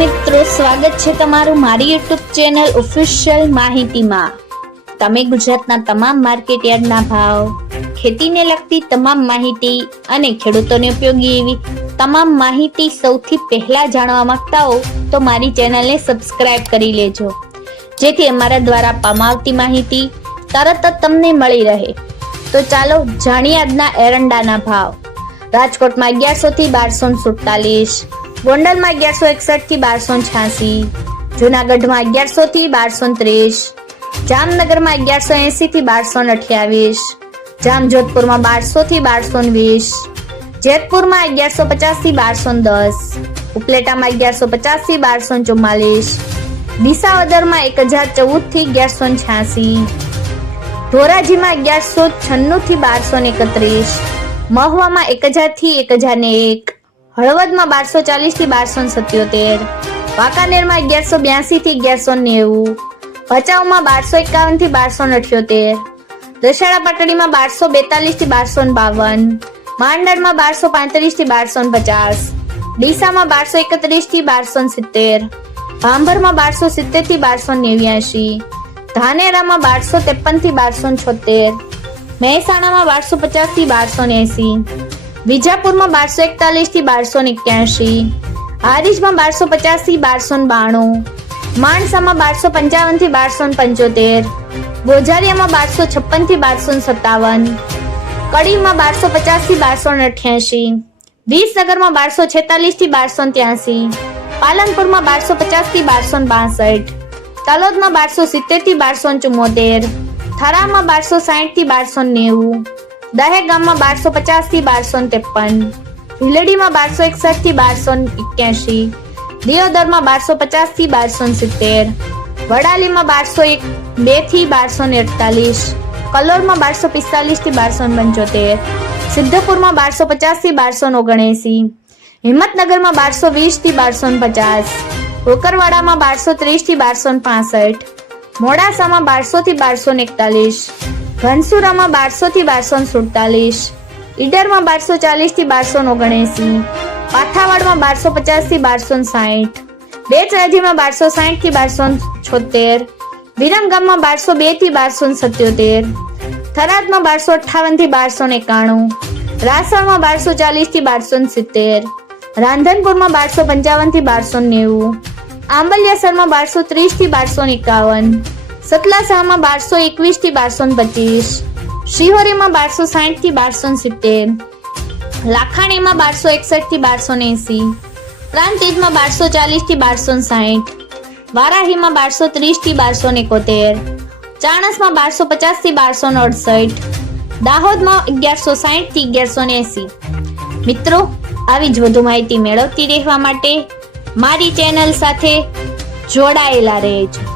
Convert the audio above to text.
મિત્રો, સ્વાગત છે તમારું મારી યુટ્યુબ ચેનલ ઓફિશિયલ માહિતીમાં. તમે ગુજરાતના તમામ માર્કેટયાર્ડના ભાવ, ખેતીને લગતી તમામ માહિતી અને ખેડૂતોને ઉપયોગી એવી તમામ માહિતી સૌથી પહેલા જાણવા માંગતા હો, તો મારી ચેનલને સબસ્ક્રાઇબ કરી લેજો. જેથી અમારા દ્વારા પમાવતી માહિતી તરત જ તમને મળી રહે. તો ચાલો જાણીએ આજના એરંડાના ભાવ. રાજકોટમાં અગિયારસો થી બારસો સુડતાલીસ ગોંડલમાં અગિયારસો એકસઠથી બારસો છ્યાસી, જુનાગઢમાં અગિયારસો થી બારસો ત્રીસ, જામનગરમાં અગિયારસો એસી થી બારસો અઠ્યાવીસ, જામજોધપુરમાં બારસો થી બારસો વીસ, જેતપુરમાં અગિયારસો પચાસથી બારસો દસ, ઉપલેટામાં અગિયારસો પચાસથી બારસો ચુમ્માલીસ, વિસાવદરમાં એક હજાર ચૌદથી અગિયારસો છ્યાસી, ધોરાજીમાં અગિયારસો છન્નું થી બારસો એકત્રીસ, મહુવામાં એક હજારથી એક હજાર ને એક હળવદમાં બારસો ચાલીસથી બારસો સત્યોતેર, વાંકાનેરમાં અગિયારસો બ્યાસી થી અગિયારસો નેવું, ભચાઉમાં બારસો એકાવનથી બારસો અઠ્યોતેર દશાળા પાટડીમાં બારસો બેતાલીસથી બારસો બાવન માંડરમાં બારસો પાંત્રીસથી બારસો પચાસ, ડીસામાં બારસો એકત્રીસથી બારસો સિત્તેર, ભાંભરમાં બારસો સિત્તેરથી બારસો નેવ્યાશી, ધાનેરામાં બારસો ત્રેપનથી બારસો છોતેર, મહેસાણામાં બારસો પચાસથી બારસો એસી વિજાપુરમાં બારસો એકતાલીસથી બારસો એક્યાસી હારીજમાં બારસો પચાસથી બારસો બાણું, માણસામાં બારસો પંચાવનથી બારસો પંચોતેર ગોઝારિયામાં બારસો છપ્પનથી બારસો સત્તાવન કડીમાં બારસો પચાસથી બારસો અઠ્યાસી વિસનગરમાં બારસો છેતાલીસથી બારસો ત્યાસી પાલનપુરમાં બારસો પચાસથી બારસો બાસઠ, તલોદમાં બારસો સિત્તેરથી બારસો ચુમ્મોતેર, થરામાં બારસો સાઠથી બારસો નેવું દહેજ ગામમાં બારસો પચાસથી બારસો ત્રેપન ભીલડીમાં બારસો એકસઠથી બારસો એક્યાસી દિયોદરમાં બારસો પચાસથી બારસો સિત્તેર, વડાલીમાં બારસો એક બેથી બારસો અડતાલીસ કલોરમાં બારસો પિસ્તાલીસથી બારસો પંચોતેર, સિદ્ધપુરમાં બારસો પચાસથી બારસો ઓગણએસી, હિંમતનગરમાં બારસો વીસથી બારસો પચાસ કોકરવાડામાં બારસો ત્રીસથી બારસો પાસઠ, મોડાસામાં બારસો થી બારસો એકતાલીસ ઘનસુરામાં બારસો થી બારસો સુડતાલીસ, ઈડરમાં બારસો ચાલીસથી બારસો ઓગણએસી, પાથાવાડમાં બારસો પચાસથી બારસો સાઠ બેચરાજીમાં બારસો સાઠથી બારસો છોતેર, વિરમગામમાં બારસો બેથી બારસો સત્યોતેર, થરાદમાં બારસો અઠાવનથી બારસો એકાણું, રાસણમાં બારસો ચાલીસથી બારસો સિત્તેર, રાંધનપુરમાં બારસો પંચાવનથી બારસો નેવું, આંબલિયાસરમાં બારસો ત્રીસથી બારસો એકાવન સતલાસામાં બારસો એકવીસથી બારસો પચીસ શિહોરીમાં બારસો સાઠથી બારસો સિત્તેર, લાખાણીમાં બારસો એકસઠથી બારસો એસી, પ્રાંતિજમાં બારસો ચાલીસથી બારસો સાઠ વારાહીમાં બારસો ત્રીસથી બારસો એકોતેર, ચાણસમાં બારસો પચાસથી બારસો અડસઠ, દાહોદમાં અગિયારસો સાઠથી અગિયારસો એસી. મિત્રો, આવી જ વધુ માહિતી મેળવતી રહેવા માટે મારી ચેનલ સાથે જોડાયેલા રહેજો.